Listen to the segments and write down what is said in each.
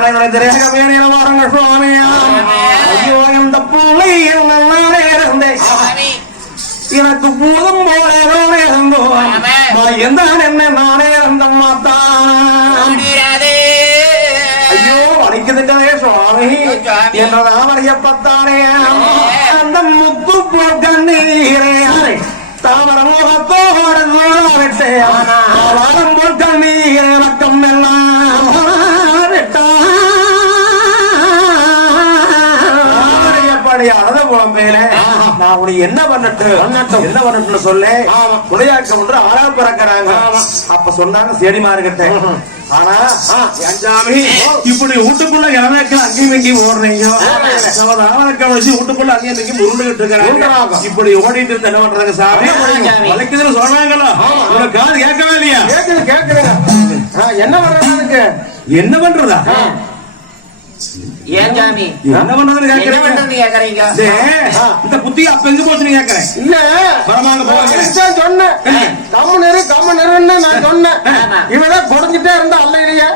எனக்கு திரேக வேணியில எனக்கு பூதம் போல நானே இருந்தோம் என்ன நானே இருந்த ஐயோ வலிக்குதுங்களே சுவாமி என்ற நாமறியப்பட்டானே அந்த முத்து போல் கண்ணீரே தாமர முகத்தோடு விட்டே உனக்கு என்ன பண்ணட்டு என்ன பண்ணட்டுன்னு சொல்ல. துணையாக்க ஒன்று ஆளா பிறக்கிறாங்க. அப்ப சொன்னாங்க செடிமா இருக்கட்டேன் ஆனா அஞ்சாமி இப்படி வீட்டுக்குள்ள இளநக்க அங்கேயும் இங்கேயும் ஓடுறீங்க. ராவணக்க வச்சு வீட்டுக்குள்ள அங்கேயும் இங்கேயும் உருண்டுகிட்டு இருக்கிறாங்க. இப்படி ஓடிட்டு இருந்து என்ன பண்றாங்க சாமி. வளைக்குதுன்னு சொன்னாங்களா? காது கேட்கவே இல்லையா? கேக்குதுங்க. ஆ, என்ன பண்றது என்ன பண்றதா? ஏன் சாமி? என்ன பண்றதுன்னு என்ன கேட்கறீங்க பண்றது கேக்குறீங்க? டேய், இந்த புத்தி அப்ப எங்க போச்சுன்னு கேட்கறேன் இல்ல. வரமாங்க போவாங்க அதுக்குதான் சொன்னேன். கம்மு நெரு கம்மு நெருன்னு நான் சொன்னேன். ஆமா. இவதான் குறைஞ்சிட்டே இருந்தா அல்ல இல்லையா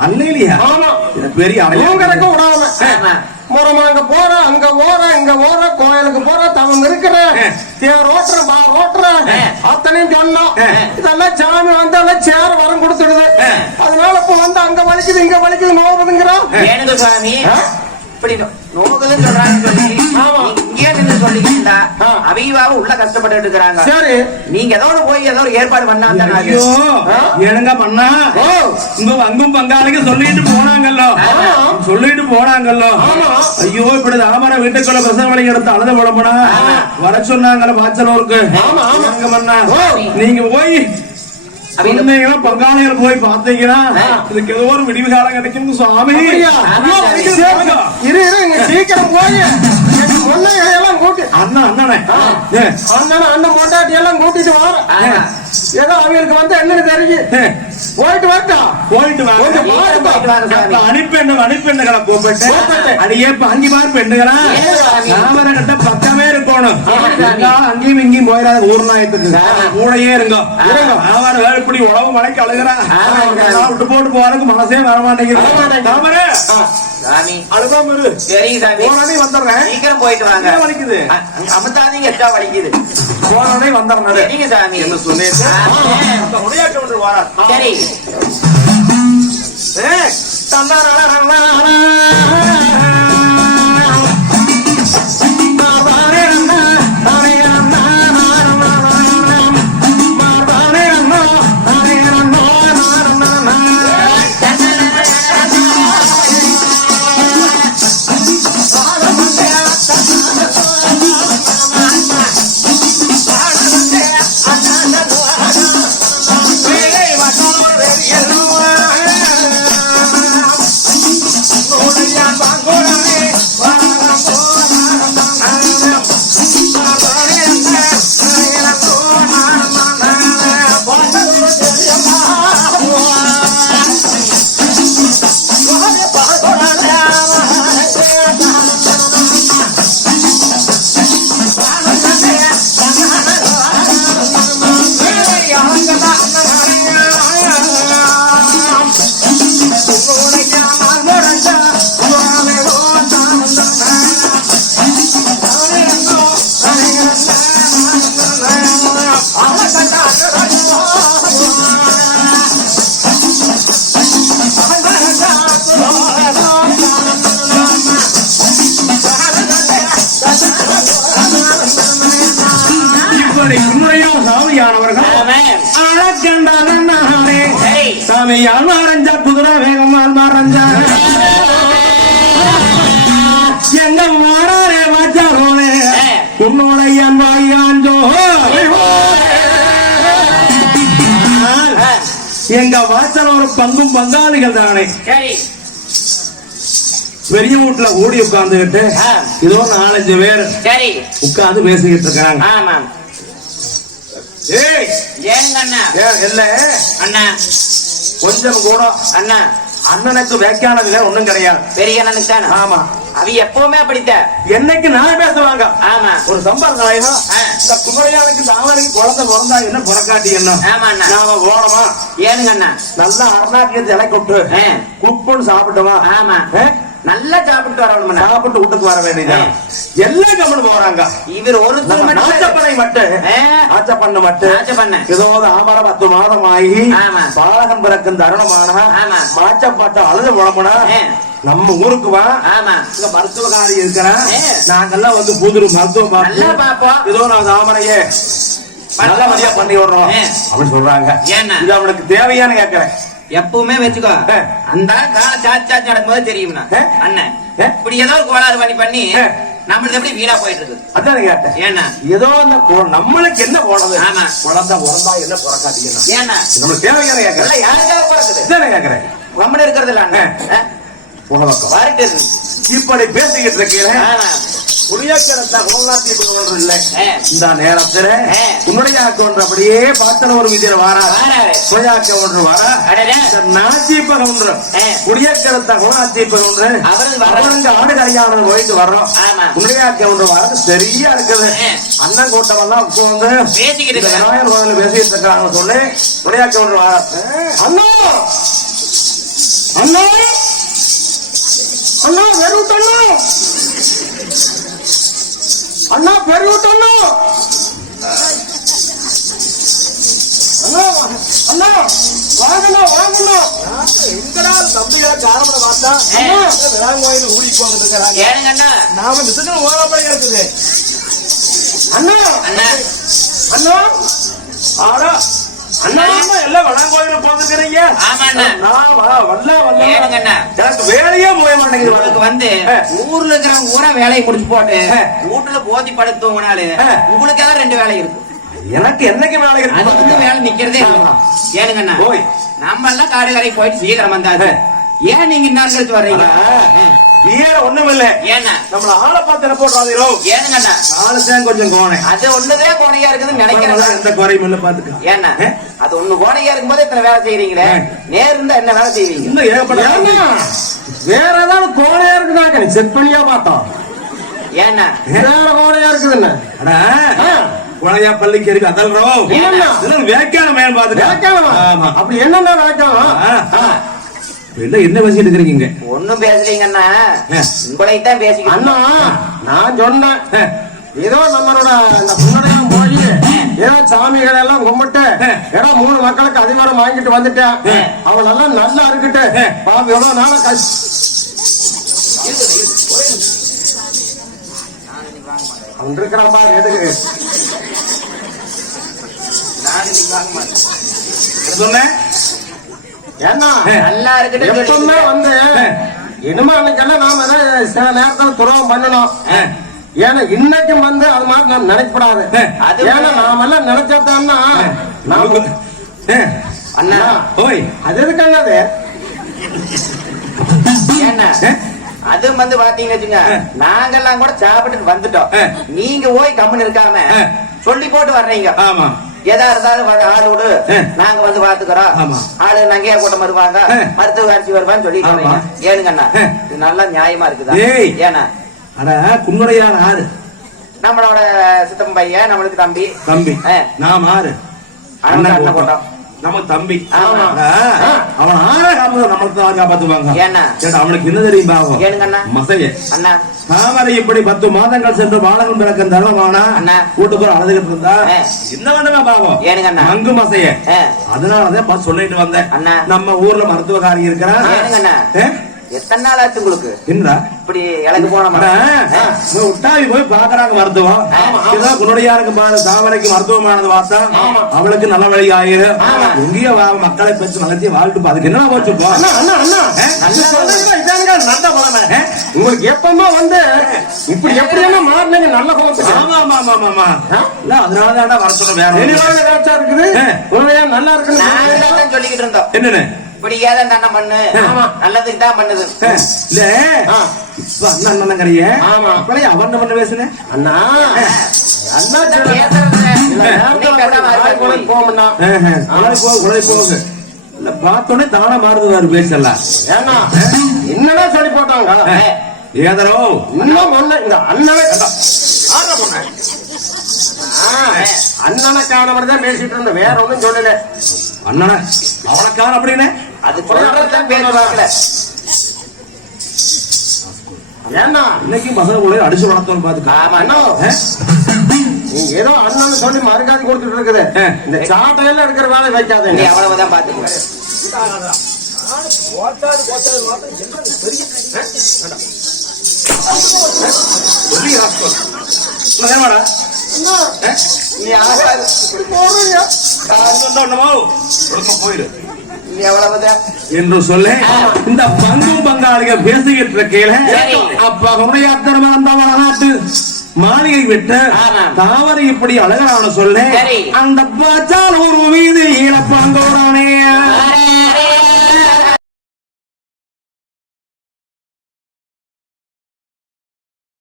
அல்லையா ஆமா. பெரிய அலையா விடாம. முறமா அங்க போற அங்க போற இங்க போற கோயிலுக்கு போற தவம் இருக்கிறேன் தேர் பா ஓட்டுறேன் அத்தனையும் சொன்னோம் இதெல்லாம் சாமி வந்து சேர் வரம் கொடுத்துடுது அதனால இப்ப வந்து அங்க வலிக்குது இங்க வலிக்குது நோவுதுங்கிறோம் ஏனுங்க சுவாமி? இப்படி நோகுதுன்னு இங்கேயே நின்று சொல்லிக்கிட்டா. அவைவாவும் உள்ள கஷ்டப்பட்டு இருக்கிறாங்க. சரி. நீங்க ஏதோ ஒரு போய் ஏதோ ஒரு ஏற்பாடு பண்ணா என்னங்க பண்ணா? உங்க அங்கும் பங்காளிக்கு சொல்லிட்டு போனாங்கல்லோ. சொல்லிட்டு போனாங்கல்லோ. ஆமா. ஐயோ இப்படி தாமரை வீட்டுக்குள்ள பிரசவ வழி எடுத்து அழுத போடப்படா வர சொன்னாங்கல்ல வாச்சலூருக்கு ஆமா, ஆமா. என்னங்க பண்ணா? ஓ. நீங்க போய் பங்காளிகள் போய் பாத்தீங்கன்னா இதுக்கு ஏதோ ஒரு விடிவு காலம் கிடைக்கும் சுவாமி. இரு இரு சீக்கிரம் போய் எல்லாம் கூட்டி அண்ணா அண்ணனே அண்ணன் அண்ணன் மொட்டாட்டி எல்லாம் கூட்டிட்டு வர ஆமா. ஏதோ அவங்களுக்கு வந்து என்னன்னு தெரியும் ஏ, போயிட்டு வரட்டா போயிட்டு வாங்க. அனுப்பெண்ணு அனுப்பெண்ணுகளை கூப்பிட்டு கூப்பிட்டு. அடியே பாங்கிமார் பெண்ணுகளா ஏன் சாமி? தாமரை கட்ட பக்கமே இருக்கணும். அங்கேயும் இங்கேயும் போயிடாத ஊர் நாயத்துக்கு கூடயே இருங்க. அவன் வேற இப்படி உழவு மலைக்கு அழுகிறா. ஆமா சாமி. நான் விட்டு போட்டு போறதுக்கு மனசே வர மாட்டேங்குது தாமரை. சாமி. அழுகாம இரு. சரி சாமி. போனே வந்துடுறேன். சீக்கிரம் போயிட்டு வாங்க. என்ன வலிக்குது? அ- அமுத்தாதீங்க எட்டா வலிக்குது. போனே வந்துடுறேன் சரிங்க சாமி. என்ன சொன்னேன்? உடையாட்டம் ஒன்று வாரா சரி. ஏய், சாமியானவர்கள் அழகண்டாலே சரி சாமியால் மறைஞ்ச குதிரை வேகமால் மறைஞ்ச. எங்க மாறாரே வச்சாரோனே உன்னுடைய வாயாஞ்சோ எங்க வாசல் ஒரு பங்கும் பங்காளிகள் தானே. பெரிய வீட்டுல ஓடி உட்கார்ந்துகிட்டு. இதோ நாலஞ்சு பேர் உட்கார்ந்து பேசிக்கிட்டு இருக்காங்க. ஏய். ஏனுங்க அண்ணா. ஏன் இல்ல அண்ணா. கொஞ்சம் கூட. அண்ணா. அண்ணனுக்கு வேக்கானது வேற ஒண்ணும் கிடையாது. பெரிய அண்ணனுக்கு தானே? ஆமா. அவ எப்பவுமே அப்படித்தான் என்னைக்கு நான் பேசுவாங்க? ஆமா. ஒரு சம்பளம் ஆ. இந்த குமரியானுக்கு தாவரைக்கு குழந்தை பிறந்தா என்ன புறக்காட்டி என்ன? ஆமா நாம போனோமா ஏனுங்க அண்ணா. நல்லா அருணாக்கியத்தை இலை கொட்டு. ஆ. குப்புன்னு சாப்பிட்டோமா? ஆமா? நல்லா சாப்பிட்டு வரணும். சாப்பிட்டு வீட்டுக்கு வர வேண்டியதா ஆ. எல்லாம் கம்மனு போறாங்க இவர் ஒருத்தர் மட்டும் நாச்சப்பனை மட்டும் ஆ. நாச்சப்பண்ண மட்டும். ஏதோ ஆமர பத்து மாதம் ஆகி ஆமா. பாலகன் பிறக்கும் தருணமான ஆமா. மாச்சப்பாட்ட அழுத ஆ. நம்ம ஊருக்கு வா இங்க மருத்துவகாரி இருக்கிறேன். நாங்கெல்லாம் வந்து புது மருத்துவம் பாப்போம் ஏதோ நான் தாமரையே நல்ல மாதிரியா பண்ணி விடுறோம். அப்படின்னு சொல்றாங்க? இது அவனுக்கு தேவையான்னு கேட்கிறேன் எப்பவுமே வச்சுக்கோ. அந்த கால சாச்சி சாச்சி நடக்கும்போது தெரியும்னா. அண்ணன். இப்படி ஏதோ ஒரு கோளாறு பண்ணி பண்ணி. நம்மளுக்கு எப்படி வீணா போயிட்டு இருக்குது அதான் கேட்டேன். ஏன்னா ஏதோ அந்த நம்மளுக்கு என்ன போனது ஆமா. குழந்தை பிறந்தா என்ன புறக்காட்டிக்கணும் ஏன்னா நம்மளுக்கு தேவையான கேட்கிறேன். யாருக்காக பிறக்குது? இதானே கேட்கிறேன். கம்மன் இருக்கிறது இல்ல அண்ணன்? உணவக்கம் வரட்டு. இப்படி பேசிக்கிட்டு இருக்கிறேன் இந்த நேரத்துல ஆ. உன்னுடையாக்க ஒன்று அப்படியே பார்த்தன ஒரு விதியில வாரா. உன்னுடையாக்க ஒன்று வாரா. நாச்சிப்பக ஒன்று. ஆ. உரியக்கிழத்த கோலாத்திப்பக ஒன்று. அவரு வர- அவருங்க ஆடு கல்யாணம் போயிட்டு வர்றோம். ஆமா. உன்னுடையாக்க ஒன்று வரது. சரியா இருக்குது. அண்ணன் கூட்டம் எல்லாம். விநாயகர் கோவில் பேசிட்டு இருக்காங்க சொல்லி உன்னுடையாக்க ஒன்று வாரா அண்ணா! அண்ணா! அண்ணா பெருவிட்டண்ணா அண்ணா அண்ணா அண்ணா வாங்கண்ணா வாங்கண்ணா எங்கடா தம்பியா சாரமனை பார்த்தா? ஆ. விநாயகர் ஊடி போகிட்டு இருக்கிறாங்க? ஏனுங்க அண்ணா. நாம ஓரப்படி இருக்குது அண்ணா. அண்ணா. அண்ணா. ஆடா. எல்லாம் வனங்கோயில போந்துக்கிறீங்க ஆமா அண்ணா நான் வ- வரல வரல ஏனுங்க அண்ணா எனக்கு வேலையே போய மாட்டேங்குது உங்களுக்கு வந்து. ஊர்ல இருக்கிறவங்க பூரா வேலையை முடிச்சு போட்டு. வீட்டுல போதி படுத்து தூங்கினாலு ஆ. உங்களுக்கு ஏதாவது ரெண்டு வேலை இருக்கு. எனக்கு என்னைக்கு வேலை இருக்கு? வேலை நிக்கிறதே இல்ல. ஆமா. ஏனுங்க அண்ணா ஓய். நம்ம எல்லாம் காடு கரைக்கு போயிட்டு சீக்கிரம் வந்தாச்சு. ஏன் நீங்க இன்னொரு வர்றீங்க? வேற ஒண்ணும் இல்ல ஏன்னா நம்மள ஆளை பார்த்து போடுறாதீரோ? ஏனுங்க ஆளு தான் கொஞ்சம் கோணை. அது ஒண்ணுதே கோணையா இருக்குதுன்னு நினைக்கிறேன். எந்த குறையும் இல்ல பாத்துக்க ஏன்னா அது ஒண்ணு கோணையா இருக்கும்போது இத்தனை வேலை செய்யறீங்களே. நேர் இருந்தா என்ன வேலை செய்வீங்க? இன்னும் ஏகப்பட்ட வேற ஏதாவது கோணையா இருக்குதாங்க செக் பண்ணியா பார்த்தோம். ஏன்னா வேற கோணையா இருக்குதுன்னு. குழையா பள்ளி கேள்வி அதல்றோம். வேக்கான மேல் பாத்துக்க வேக்கானமா? ஆமா. அப்படி என்னண்ணா வேக்கானம் ஆ. என்ன பேசிட்டு இருக்கிறீங்க? ஒண்ணும் பேசலீங்கன்னா ஆ. உங்களையும் தான் பேசிக்கிட்டு அண்ணா. நான் சொன்னேன். ஏதோ நம்மளோட இந்த முன்னாடியும் போய் ஏதோ சாமிகளை எல்லாம் கும்பிட்டு ஏதோ மூணு மக்களுக்கு அதிகாரம் வாங்கிட்டு வந்துட்டேன் அவன் எல்லாம் நல்லா இருக்கட்டு பாப்பா எவ்வளவு நாளா அவன் இருக்கிறான் பாரு எதுக்கு? சொன்னேன் ஏன்னா நல்லா இருக்கட்டும் எப்பவுமே. வந்து இனிமே அன்னைக்கெல்லாம் நாம சில நேரத்துல துரோகம் பண்ணணும். ஏன்னா இன்னைக்கும் வந்து அது மாதிரி நம்ம நினைக்கப்படாது ஏன்னா நாம எல்லாம் நினைச்சாத்தான்னா நாம. அண்ணா ஓய் அது எதுக்கு அது. அது வந்து பாத்தீங்கன்னு வச்சுங்க. நாங்கெல்லாம் கூட சாப்பிட்டு வந்துட்டோம். நீங்க போய் கம்முன்னு இருக்காம. சொல்லி போட்டு வர்றீங்க ஆமா எதா இருந்தாலும் ஆள் விடு. நாங்க வந்து பாத்துக்கிறோம். ஆளு நங்கையா கூட்டம் வருவாங்க. மருத்துவ காட்சி வருவான்னு சொல்லிட்டு ஆமா. வரீங்க ஏனுங்க அண்ணா ஆ. இது நல்லா நியாயமா இருக்குதா. ஏன்னா அட குன்னுடையான் ஆறு நம்மளோட சித்தம் பையன் நம்மளுக்கு தம்பி தம்பி. நாம் ஆறு அண்ணன் கூட்டம். நம்ம தம்பி. அவன் ஆற காப்பாத்து நம்மளுக்கு ஆறு காப்பாத்துவாங்க. அவனுக்கு என்ன தெரியும் பாவம்? ஏனுங்க அண்ணா? மசைய. அண்ணா? தாமரை இப்படி பத்து மாதங்கள் சென்று பாலகன் பிறக்கும் தருணமானா அண்ணா. வீட்டுக்குள்ள அழுதுகிட்டு இருந்தா. என்ன பண்ணுவா பாவம்? மங்கு மசைய. அதனாலதான் பா சொல்லிட்டு வந்தேன். நம்ம ஊர்ல மருத்துவக்காரி இருக்கிறா ஏனுங்க அண்ணா? ஆ? எத்தனை நாள் ஆச்சு உங்களுக்கு? என்னடா? இப்படி இலக்கு போன உட்டாவி போய் பாக்குறாங்க மருத்துவம். குணடியாருக்கு பாரு தாமரைக்கு மருத்துவமானது பார்த்தா அவளுக்கு நல்ல வழி ஆயிரும் ஆமா. எங்கேயோ மக்களை பெற்று நகர்த்தி வாழ்த்து அதுக்கு என்ன போச்சு போ அண்ணா அண்ணா அண்ணா. ஆ? நீ சொல்றதுதான் இதானுங்க. நல்ல ஆ? உங்களுக்கு எப்பவுமே வந்து இப்படி எப்படி என்ன மாறினீங்க? நல்ல குணத்துக்கு. ஆமா ஆமா ஆமா ஆமா ஆமா. ஆ? இல்ல அதனாலதான் வர சொல்றேன் வேற இருக்குது? நல்லா இருக்குன்னு தான் சொல்லிக்கிட்டு இருந்தோம். என்னன்னு? ஏதான் தானே பண்ணு. நல்லதுக்கு தான் பண்ணுது. இல்ல. இப்ப அண்ணன் அண்ணன் ஆமா. அப்பளே அவன் பண்ண பேசுனேன் அண்ணா. அண்ணா. பேசுறது. குழந்தை போகு குழந்தை போகு இல்ல பார்த்தோன்னே தானா மாறுதுவாரு பேசலாம் ஏன்னா என்னடா சொல்லி போட்டாங்க? ஏதரோ. இன்னும் ஒண்ணு இந்த அண்ணனை ஆ, அண்ணனை காணவர் தான் பேசிட்டு இருந்த வேற ஒண்ணும் சொல்லல. அண்ணன அவனக்கார அப்படின்னு? அது சொல்றதுதான் பேசுவாங்களே ஏன்னா இன்னைக்கு மகன் கூட அடிச்சு வளர்த்தோம் பாத்துக்கா ஆமா அண்ணா. நீ ஏதோ அண்ணன் சொல்லி மறுகாதி கொடுத்துட்டு இருக்குது. இந்த சாட்டையில இருக்கிற வேலை நீ வைக்காதீங்க அவ்வளவுதான் பாத்துக்கோ என்னடா நீ ஆகாது. போயிடு நீ அவ்வளவுதான் என்று சொல்லி. இந்த பங்கும் பங்காளிகள் பேசுகின்ற இருக்கையில அத்தனை அந்த வளநாட்டு மாளிகை விட்டு தாவரை இப்படி அழகான சொல்ல. அந்த பாச்சால் ஒரு மீது ஈழப்பாங்கோடானே